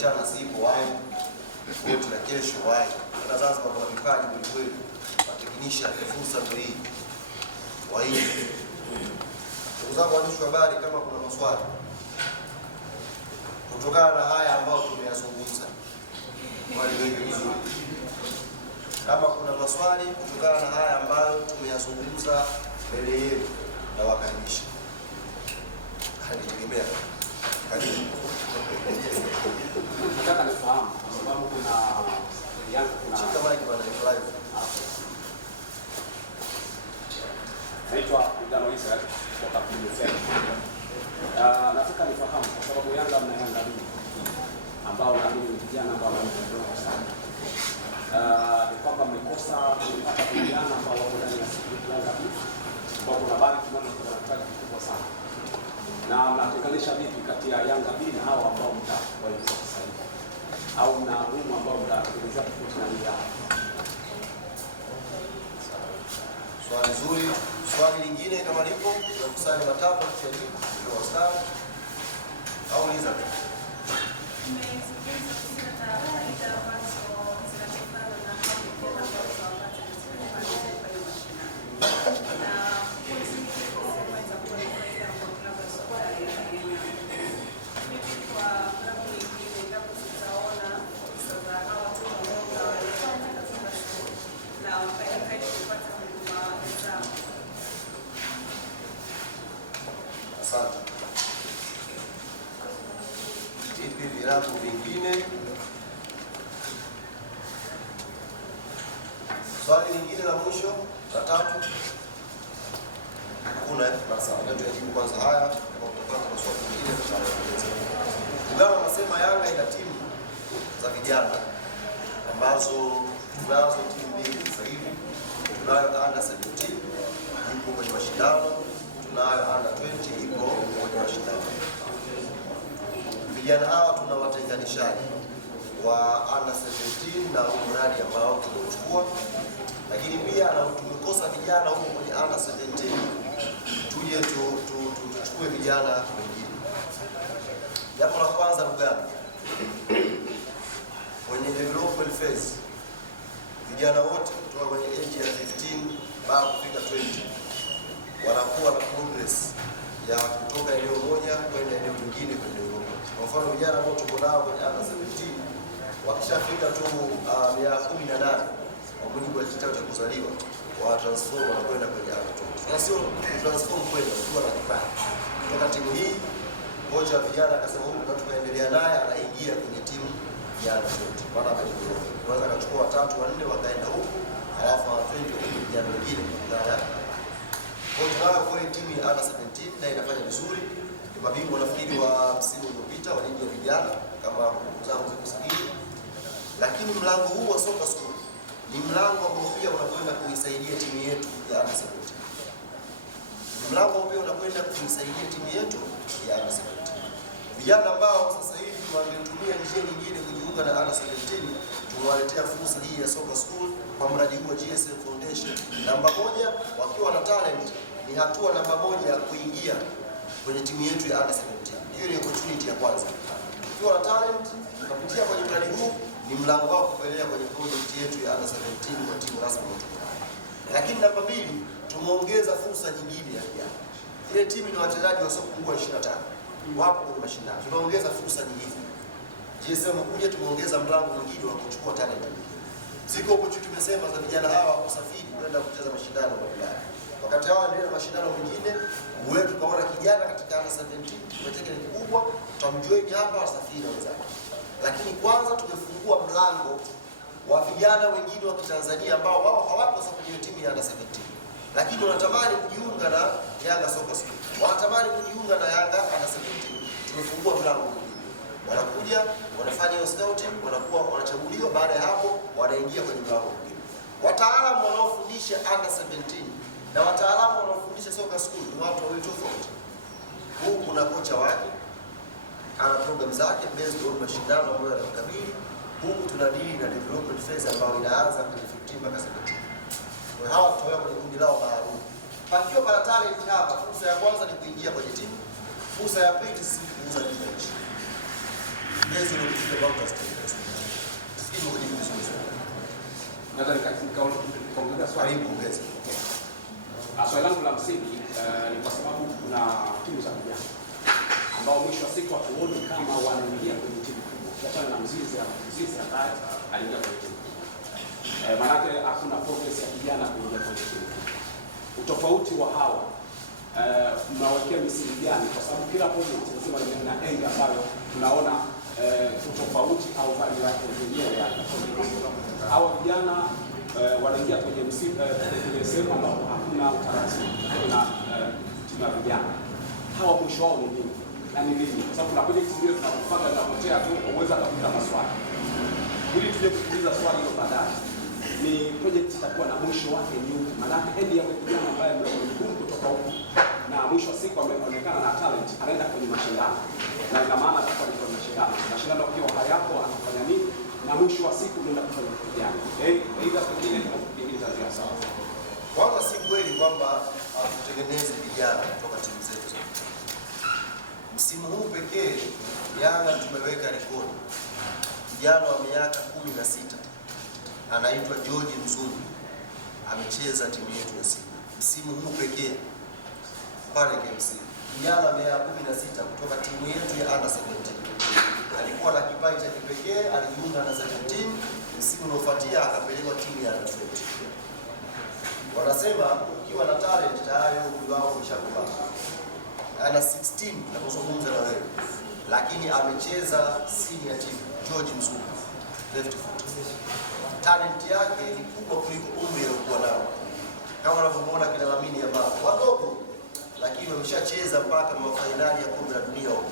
mchana zipo wapi? Boti la kesho wapi? Na Zanzibar kuna vipaji kweli. Watekinisha fursa ndio hii. Kwa hiyo ndugu zangu waandishi wa habari, kama kuna maswali kutokana na haya ambayo tumeyazungumza, kama kuna maswali kutokana na haya ambayo tumeyazungumza mbele yenu, na wakaribisha. Haleluya. Karibu. Nataka nifahamu kwa sababu kuna shika mic bwana, live. Naitwa Ugano Isa kutoka Kumisema. Nataka nifahamu kwa sababu Yanga mna Yanga B ambao naamini ni vijana ambao wanaendelea sana. Ni kwamba mmekosa kupata vijana ambao wako ndani ya Yanga B ambao kuna bari tunaona kuna kazi kubwa sana. Na mnatenganisha vipi kati ya Yanga B na hao ambao mtawaingiza sasa hivi? Au mna umuhimu ambao mtatengeneza tofauti na Yanga? Swali zuri. Swali lingine kama lipo, tunakusanya matatu tukijibu kwa wastani au uliza. Asante. Vipi virabu vingine? Swali lingine la mwisho la tatu. Kuna basi tunajibu kwanza haya kwa kutokana na swali lingine tutaeleza. Ugano anasema Yanga ina timu za vijana ambazo tunazo timu mbili sasa hivi. Tunayo under 17 ipo kwenye mashindano, tunayo under 20 ipo kwenye mashindano. Vijana hawa tunawatenganishaji wa under 17 na mradi ambao tumechukua, lakini pia na tumekosa vijana huko kwenye under 17, tuje tuchukue vijana wengine. Jambo la kwanza Uganda, kwenye development phase vijana wote kutoka kwenye age ya 15 mpaka kufika 20 wanakuwa na progress ya kutoka eneo moja kwenda eneo lingine kwenda Europa. Kwa mfano vijana ambao tuko nao kwenye under 17 wakishafika tu miaka 18 kwa mujibu wa cheti cha kuzaliwa, wa transform wanakwenda kwenye under 20. Sasa sio transform kwenda kuwa na kipaji. Kutoka timu hii kocha wa vijana akasema huyu tunataka tuendelea naye, anaingia kwenye timu ya under 20. Baada ya kuondoka, kwanza akachukua watatu wanne wakaenda huko, alafu wanakwenda kwenye vijana wengine baada. Kwa hiyo kwa timu ya under 17 na inafanya vizuri. Ni mabingwa nafikiri wa msimu uliopita wa ligi ya vijana kama zangu zikusikii. Lakini mlango huu wa soka school ni mlango ambao pia unakwenda kuisaidia timu yetu ya under 17. Mlango pia unakwenda kuisaidia timu yetu ya under 17. Vijana ambao sasa hivi wangetumia njia nyingine kujiunga na under 17, tumewaletea fursa hii ya soka school kwa mradi huu wa GSM Foundation. Namba moja, wakiwa na talent ni hatua namba moja ya kuingia kwenye timu yetu ya under 17. Hiyo ni opportunity ya kwanza. Ukiwa na talent ukapitia kwenye mradi huu, ni mlango wako kuelekea kwenye project yetu ya under 17 kwa timu rasmi yetu. Lakini namba mbili, tumeongeza fursa nyingine ya vijana. Ile timu ina wachezaji wasiopungua 25. Wapo kwenye mashindano. Tunaongeza fursa nyingine. GSM kuja tumeongeza mlango mwingine wa kuchukua talent. Ziko opportunity tumesema za vijana hawa kusafiri kwenda kucheza mashindano ya Ulaya. Wakati hawa ndio na mashindano mengine, wewe tukaona kijana katika under 17 tumeteka ni kubwa, tutamjoin hapa asafiri na wenzake. Lakini kwanza tumefungua mlango wa vijana wengine wa Tanzania ambao wao hawapo sasa kwenye timu ya under 17. Lakini wanatamani kujiunga na Yanga Soka School. Wanatamani kujiunga na Yanga under 17. Tumefungua mlango. Wanakuja, wanafanya hiyo scouting, wanakuwa wanachaguliwa, baada ya hapo wanaingia kwenye mlango mwingine. Wataalamu wanaofundisha under 17 na wataalamu wanaofundisha soka school ni watu wawili tofauti. Huu kuna kocha wake ana program zake based on mashindano ambayo yanakabili. Huku tunadili na development phase ambayo inaanza kwenye 15 mpaka 17. Kwa hawa tutaweka kwenye kundi lao maalum. Pakiwa pana talent hapa, fursa ya kwanza ni kuingia kwenye timu. Fursa ya pili si kuuza nje. Bezi ni kitu ambacho tunatengeneza. Sisi ndio kwenye vizuri. Nadhani katika swali kuongeza. Swali langu la msingi ni kwa sababu kuna timu za vijana ambao mwisho wa siku hatuoni kama wanaingia kwenye timu kubwa. Kiachana na Mzizi ambaye aliingia kwenye timu. Maanake hakuna progress ya kijana kuingia kwenye timu. Utofauti wa hawa mnawekea misingi gani? Kwa sababu kila project lazima ina engo ambayo tunaona utofauti au value yake yenyewe yake. Hawa vijana wanaingia kwenye sehemu ambapo hakuna utaratibu na timu ya vijana. Hawa mwisho wao ni nini? Na ni nini? Kwa sababu kuna project zingine tunapanga na kupotea tu uweza kuuliza maswali. Ili tuje kuuliza swali hilo baadaye. Ni project itakuwa na mwisho wake ni upi? Maana end ya kijana ambaye mgumu kutoka huko na mwisho wa siku ameonekana na talent anaenda kwenye mashindano. Na ina maana atakuwa ni kwenye mashindano. Mashindano akiwa hayapo anafanya nini? Na mwisho wa siku unaenda kufanya kitu gani? Aidha pengine kipindi cha sawa. Kwanza si kweli kwamba tutengeneze vijana kutoka timu zetu. Msimu huu pekee Yanga tumeweka rekodi. Kijana wa miaka 16 anaitwa George Mzungu amecheza timu yetu ya Simba. Msimu huu pekee pale KMC. Kijana wa miaka 16 kutoka timu yetu ya under 17. Alikuwa na kipaji cha kipekee, alijiunga na 17, msimu unaofuatia akapelekwa timu ya under 20. Wanasema ukiwa na talent tayari mwili wako umeshakomaa. Ana 16 tunapozungumza na wewe, lakini amecheza senior team. George Mzungu left foot, talent yake ni kubwa kuliko umri aliokuwa nao, kama unavyomuona kina Lamine Yamal wadogo, lakini wameshacheza mpaka mafainali ya kombe la dunia huko.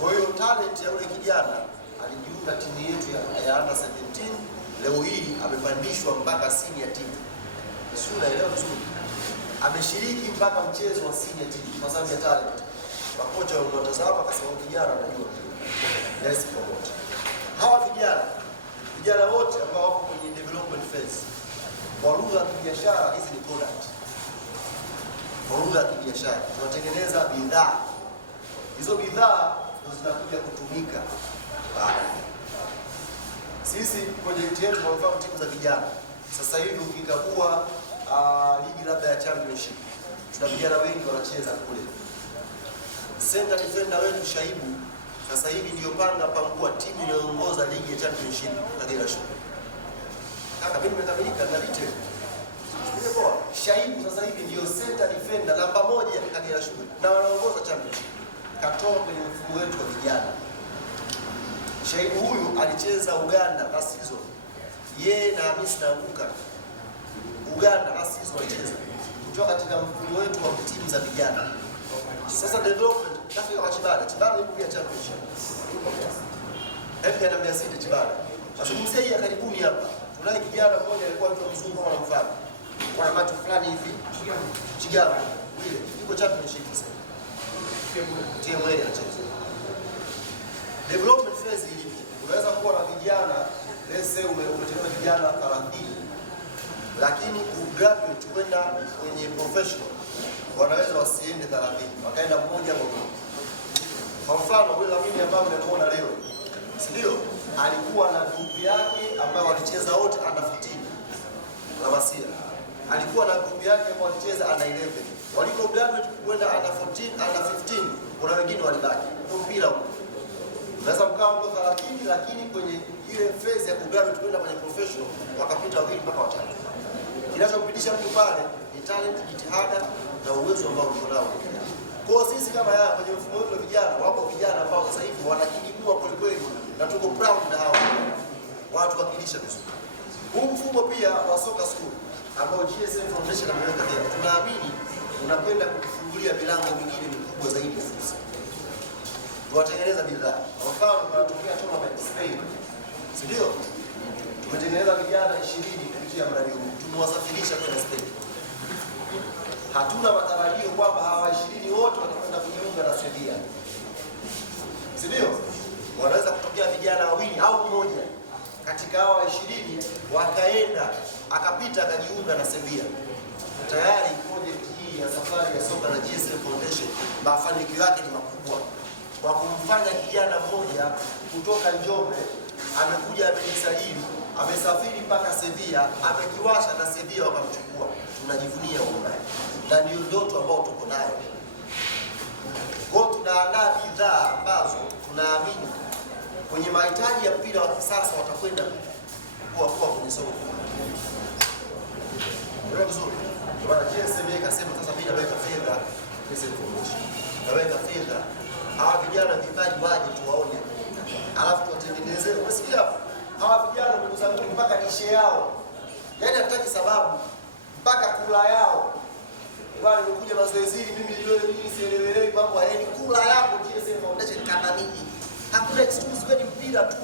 Kwa hiyo talent ya yule kijana alijiunga timu yetu ya under 17, leo hii amepandishwa mpaka senior team. Sio, unaelewa vizuri, ameshiriki mpaka mchezo wa senior team kwa sababu ya talent. Makocha wanatazama akasema kijana anajua let's promote. Hawa vijana wote ambao wako kwenye development phase, kwa lugha ya kibiashara hizi ni product. Kwa lugha ya kibiashara tunatengeneza bidhaa. Hizo bidhaa ndio zinakuja kutumika baadaye. Sisi project yetu kwa mfano timu za vijana, sasa hivi ukikagua ligi labda ya championship, tuna vijana wengi wanacheza kule. Center defender wetu Shaibu sasa hivi ndio panga pangua timu inayoongoza ligi ya championship Kagera Sugar. Kaka mimi nimekamilika na detail. Ndio poa. Shaibu sasa hivi ndio center defender namba 1 Kagera Sugar na wanaongoza championship. Katoa kwenye mfumo wetu wa vijana. Shaibu huyu alicheza Uganda last season. Yeye na Hamisi na Nguka. Uganda last season alicheza. Kutoka katika mfumo wetu wa timu za vijana. Sasa development tafika kwa Chibara ipo pia championship. Hebu niambia sisi Chibara. Mazungumzia hii ya karibuni hapa. Tunaye kijana mmoja alikuwa mtu mzungu kama mfano. Kwa macho fulani hivi. Chigaba ile iko championship sasa. Timu ile inacheza. Development phase hii unaweza kuwa na vijana, let's say umetengeneza vijana 30. Lakini kugraduate kwenda kwenye professional wanaweza wasiende 30, wakaenda mmoja mmoja. Kwa mfano yule Lamine ambaye mnamuona leo, si ndio? Alikuwa na group yake ambao walicheza wote under 15 na Masia. Alikuwa na group yake ambao walicheza under 11. Walipo graduate kwenda under 14, under 15, kuna wengine walibaki. Kwa mpira huko. Unaweza mkao mko 30 lakini kwenye ile phase ya kugraduate kwenda kwenye professional wakapita wawili mpaka watatu. Kinachompitisha mtu pale ni talent, jitihada na uwezo ambao uko nao. Kwa sisi kama Yanga kwenye mfumo wetu wa vijana, wapo vijana ambao sasa hivi wanakijibua kweli kweli na tuko proud na hao. Watu wakilisha vizuri. Huu mfumo pia wa Soka School ambao GSM Foundation ameweka pia, tunaamini unakwenda kufungulia milango mingine mikubwa zaidi ya fursa. Tuwatengeneza bidhaa. Kwa mfano tunatokea tournament Spain. Si ndio? Tumetengeneza vijana 20 kupitia mradi huu. Tumewasafirisha kwenda Spain. Hatuna matarajio kwamba hawa 20 wote watakwenda kujiunga na Sevilla. Si ndio? Wanaweza kutokea vijana wawili au mmoja katika hawa 20 wakaenda akapita akajiunga na Sevilla. Tayari project hii ya safari ya soka na GSM Foundation mafanikio yake ni makubwa. wa kumfanya kijana mmoja kutoka Njombe amekuja amejisajili, amesafiri mpaka Sevilla, amekiwasha na Sevilla wakamchukua. Tunajivunia huko, na ndio ndoto ambao tuko nayo. Kwa tunaandaa bidhaa ambazo tunaamini kwenye mahitaji ya mpira wa kisasa watakwenda kuwa kwenye soko. Ndio vizuri. Bwana JSM akasema sasa mimi naweka fedha pesa promotion. Naweka fedha. Hawa vijana vipaji waje tuwaone. Alafu tuwatengenezee. Umesikia? Hawa vijana ndugu zangu mpaka lishe yao. Yaani hataki sababu mpaka kula yao. Bwana nimekuja mazoezini mimi ndio nini sielewelewi mambo hayaendi. Kula yako JSM Foundation kama nini? Hakuna excuse kwani mpira tu.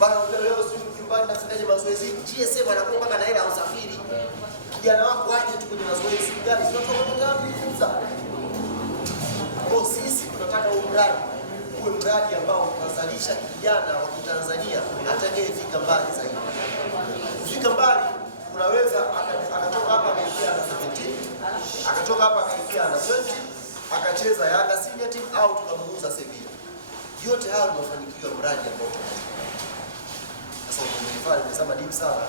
Bana leo sio nyumbani nafanyaje mazoezi. GSM anakuwa mpaka na hela ya usafiri. Kijana wako aje tu kwenye mazoezi. Gari sio kutoka kufunza. Kwa sisi tunataka mradi uwe mradi ambao unazalisha kijana wa Tanzania atakayefika mbali zaidi. Kufika mbali unaweza akatoka hapa akaingia na 17, akatoka hapa akaingia na 20, akacheza Yanga senior team au tukamuuza Sevilla. Yote hayo ni mafanikio ya mradi ambao sasa umenifanya nimesema deep sana.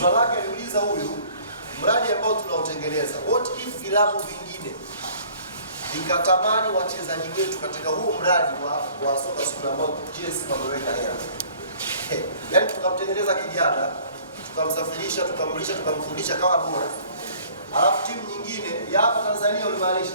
Swali lake aliuliza huyu mradi ambao tunautengeneza, what if vilabu vingine vikatamani wachezaji wetu katika huo mradi wa soka sura ambao JSM ameweka hela. Yaani tukamtengeneza kijana, tukamsafirisha, tukamlisha, tukamfundisha kawa bora. Alafu timu nyingine ya hapa Tanzania ulimaanisha